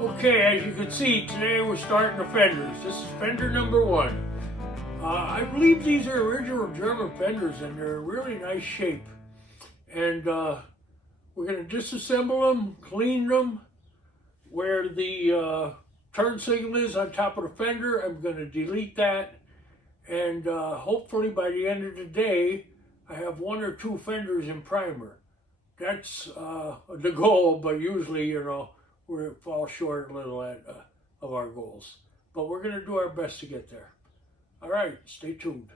Okay, as you can see, today we're starting the fenders. This is fender number 1. I believe these are original German fenders and they're in really nice shape. And we're going to disassemble them, clean them. Where the turn signal is on top of the fender, I'm going to delete that. And hopefully by the end of the day, I have 1 or 2 fenders in primer. That's the goal, but usually, you know, we fall short a little of our goals. But we're going to do our best to get there. All right, stay tuned.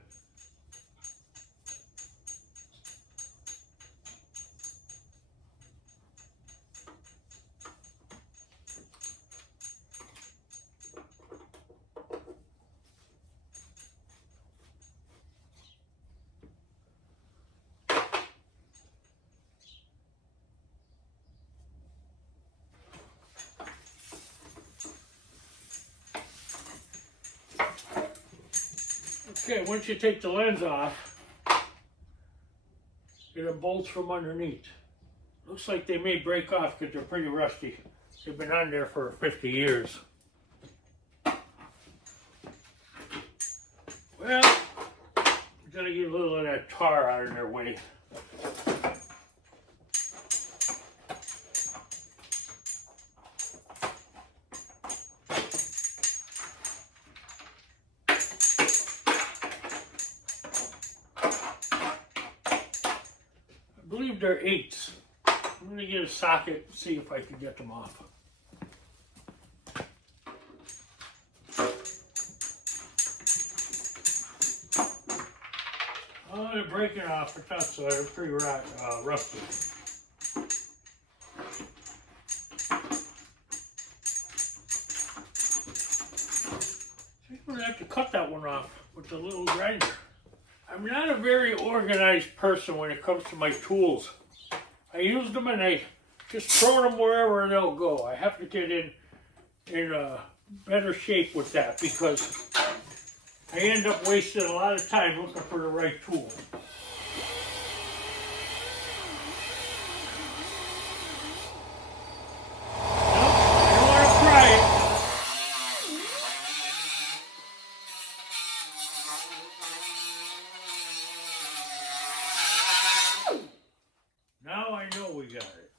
Okay, once you take the lens off, get the bolts from underneath. Looks like they may break off because they're pretty rusty. They've been on there for 50 years. Well, we gotta get a little of that tar out of their way. I believe they're 8s. I'm going to get a socket and see if I can get them off. Oh, they're breaking off the top, so they're pretty rusty. I'm going to have to cut that one off with the little grinder. I'm not a very organized person when it comes to my tools. I use them and I just throw them wherever they'll go. I have to get in better shape with that because I end up wasting a lot of time looking for the right tool. Now I know we got it.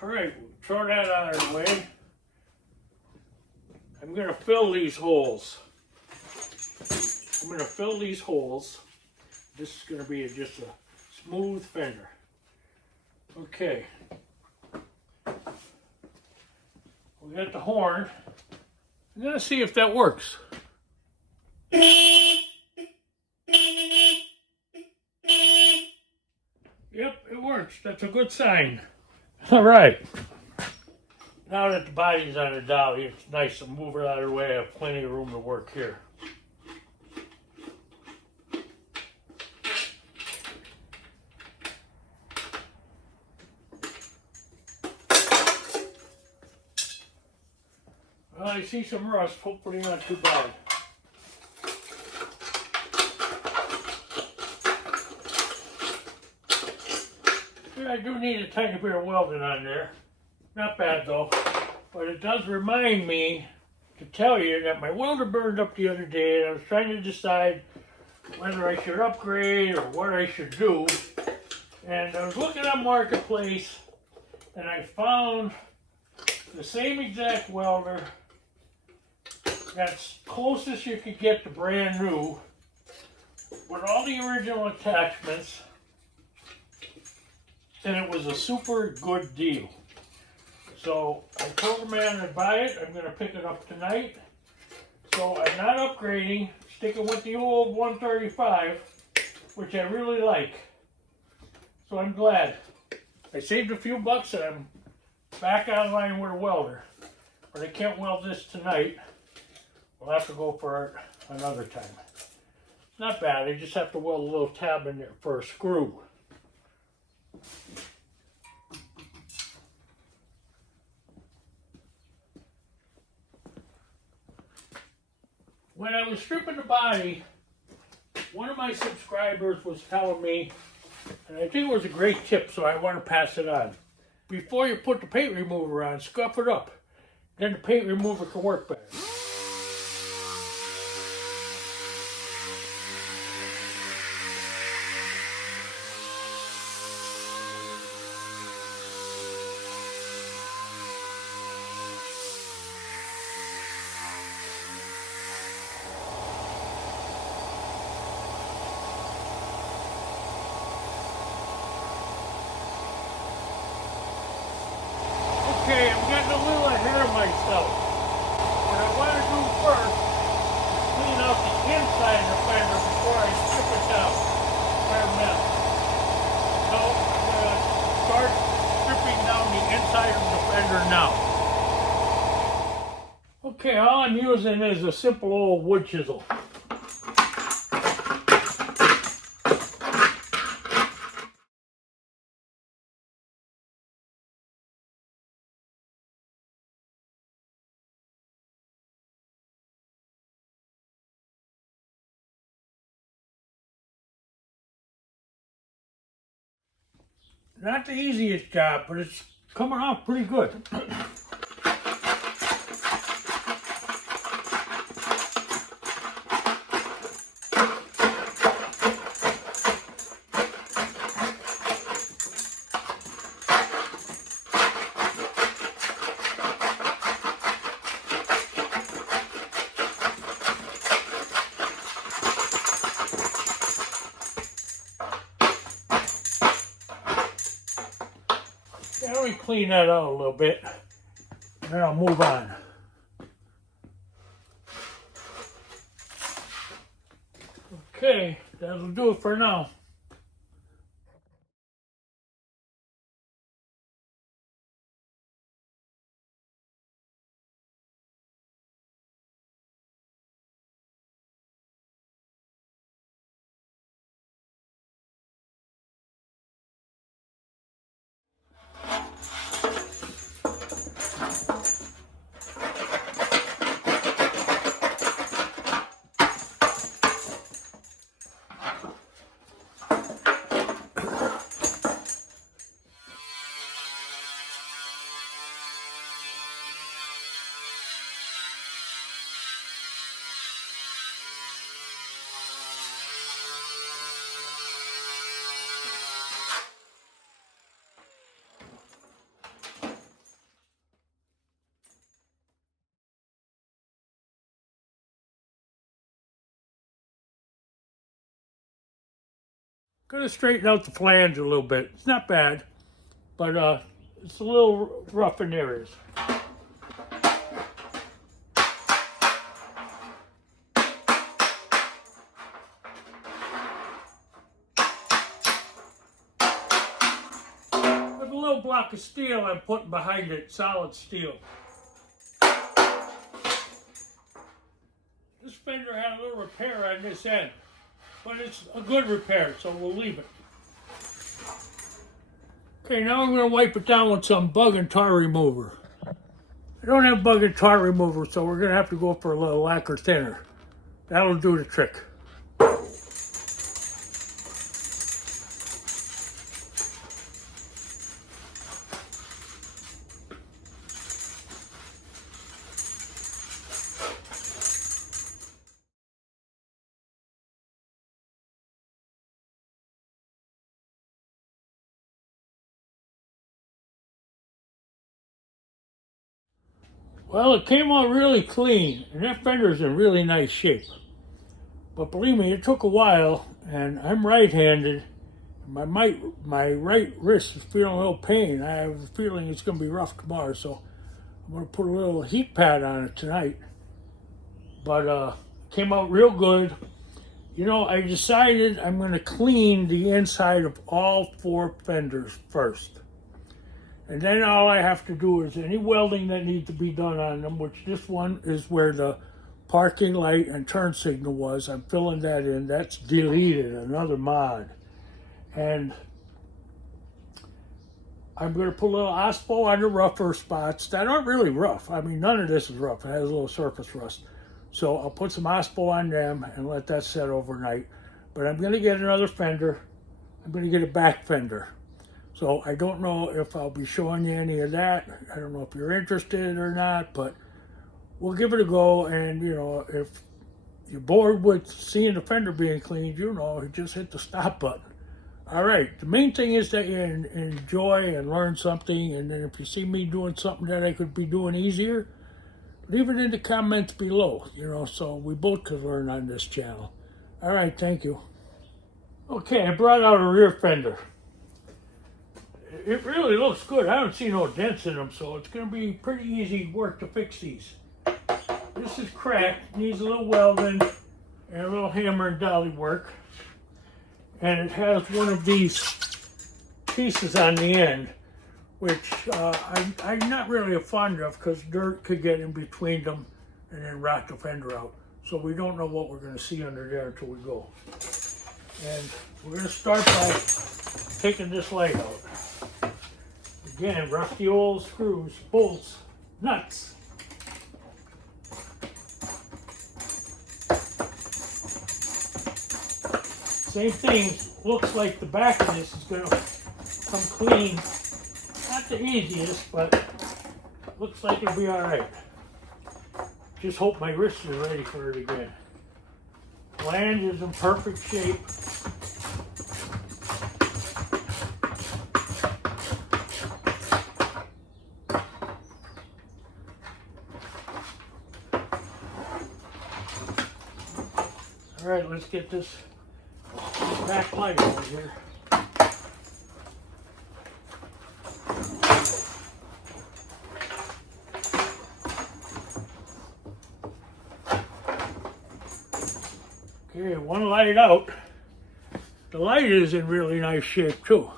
All right, we'll throw that out of the way. I'm going to fill these holes. I'm going to fill these holes. This is going to be just a smooth fender. Okay. We got the horn. I'm going to see if that works. Yep, it works. That's a good sign. All right. Now that the body's on the dolly, it's nice to move it out of the way. I have plenty of room to work here. Well, I see some rust, hopefully not too bad. Yeah, I do need a tiny bit of welding on there. Not bad though, but it does remind me to tell you that my welder burned up the other day and I was trying to decide whether I should upgrade or what I should do. And I was looking on Marketplace and I found the same exact welder that's closest you could get to brand new with all the original attachments, and it was a super good deal. So I told the man to buy it. I'm going to pick it up tonight. So I'm not upgrading, sticking with the old 135, which I really like. So I'm glad. I saved a few bucks and I'm back online with a welder. But I can't weld this tonight. We'll have to go for it another time. It's not bad. I just have to weld a little tab in there for a screw. When I was stripping the body, one of my subscribers was telling me, and I think it was a great tip, so I want to pass it on. Before you put the paint remover on, scuff it up. Then the paint remover can work better. Okay, I'm getting a little ahead of myself. What I want to do first is clean out the inside of the fender before I strip it down. Bare metal. So I'm going to start stripping down the inside of the fender now. Okay, all I'm using is a simple old wood chisel. Not the easiest job, but it's coming off pretty good. Let me clean that out a little bit, and then I'll move on. Okay, that'll do it for now. Gonna straighten out the flange a little bit. It's not bad, but it's a little rough in areas. With a little block of steel I'm putting behind it, solid steel. This fender had a little repair on this end, but it's a good repair, so we'll leave it. Okay, now I'm going to wipe it down with some bug and tar remover. I don't have bug and tar remover, so we're going to have to go for a little lacquer thinner. That'll do the trick. Well, it came out really clean, and that fender's in really nice shape. But believe me, it took a while, and I'm right-handed. My right wrist is feeling a little pain. I have a feeling it's going to be rough tomorrow, so I'm going to put a little heat pad on it tonight. But it came out real good. You know, I decided I'm going to clean the inside of all 4 fenders first. And then all I have to do is any welding that needs to be done on them, which this one is where the parking light and turn signal was. I'm filling that in. That's deleted, another mod. And I'm going to put a little OSPO on the rougher spots that aren't really rough. I mean, none of this is rough. It has a little surface rust. So I'll put some OSPO on them and let that set overnight. but I'm going to get another fender. I'm going to get a back fender. So I don't know if I'll be showing you any of that. I don't know if you're interested or not, but we'll give it a go. And, you know, if you're bored with seeing the fender being cleaned, you know, just hit the stop button. All right, the main thing is that you enjoy and learn something, and then if you see me doing something that I could be doing easier, leave it in the comments below, you know, so we both could learn on this channel. All right, thank you. Okay, I brought out a rear fender. It really looks good. I don't see no dents in them, so it's going to be pretty easy work to fix these. This is cracked, needs a little welding and a little hammer and dolly work. And it has one of these pieces on the end, which I'm not really fond of because dirt could get in between them and then rot the fender out. So we don't know what we're going to see under there until we go. And we're going to start by taking this light out. Again, rusty old screws, bolts, nuts. Same thing, looks like the back of this is going to come clean. Not the easiest, but looks like it'll be all right. Just hope my wrists are ready for it again. Flange is in perfect shape. All right, let's get this back light over here. Okay, one light out. The light is in really nice shape too.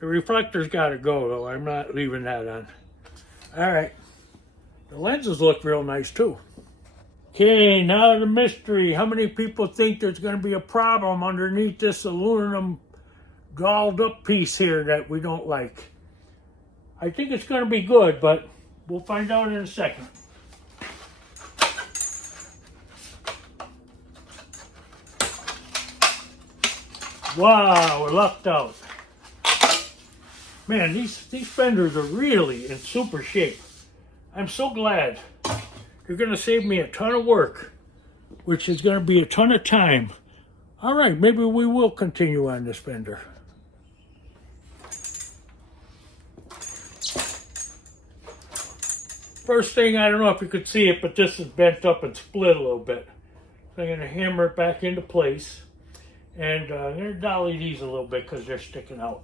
The reflector's got to go though. I'm not leaving that on. All right. The lenses look real nice too. Okay, now the mystery. How many people think there's going to be a problem underneath this aluminum dolled up piece here that we don't like? I think it's going to be good, but we'll find out in a second. Wow, we lucked out. Man, these fenders are really in super shape. I'm so glad. You're going to save me a ton of work, which is going to be a ton of time. All right, maybe we will continue on this fender. First thing, I don't know if you could see it, but this is bent up and split a little bit. So I'm going to hammer it back into place. And I'm going to dolly these a little bit because they're sticking out.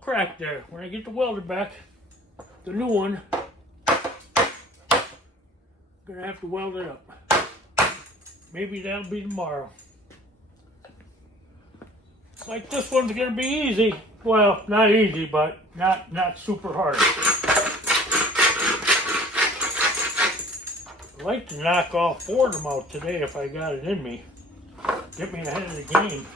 Crack there. When I get the welder back, the new one, I'm gonna have to weld it up. Maybe that'll be tomorrow. Like this one's gonna be easy. Well, not easy, but not super hard. I'd like to knock all four of them out today if I got it in me. Get me ahead of the game.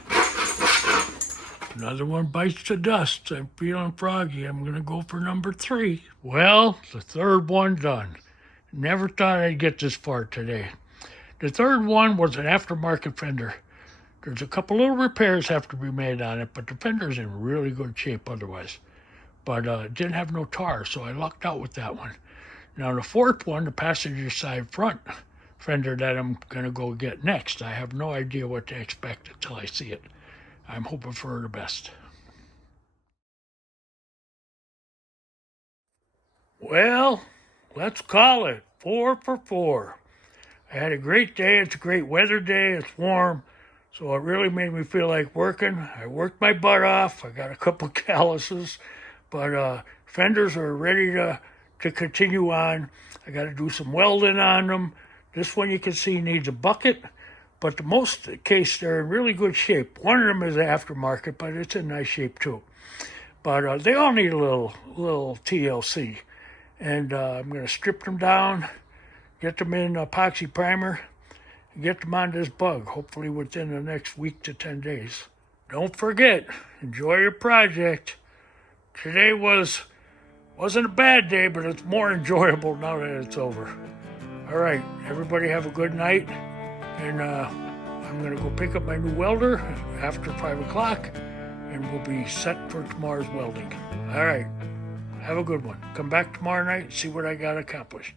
Another one bites the dust. I'm feeling froggy. I'm going to go for number 3. Well, the third one done. Never thought I'd get this far today. The third one was an aftermarket fender. There's a couple little repairs have to be made on it, but the fender's in really good shape otherwise. But it didn't have no tar, so I lucked out with that one. Now the fourth one, the passenger side front fender that I'm going to go get next, I have no idea what to expect until I see it. I'm hoping for the best. Well, let's call it 4 for 4. I had a great day. It's a great weather day. It's warm. So it really made me feel like working. I worked my butt off. I got a couple calluses. But fenders are ready to continue on. I got to do some welding on them. This one you can see needs a bucket. But the most case, they're in really good shape. One of them is aftermarket, but it's in nice shape too. But they all need a little TLC. And I'm going to strip them down, get them in epoxy primer, and get them on this bug, hopefully within the next week to 10 days. don't forget, enjoy your project. Today wasn't a bad day, but it's more enjoyable now that it's over. All right, everybody have a good night, and I'm gonna go pick up my new welder after 5 o'clock, and we'll be set for tomorrow's welding. All right, have a good one. Come back tomorrow night and see what I got accomplished.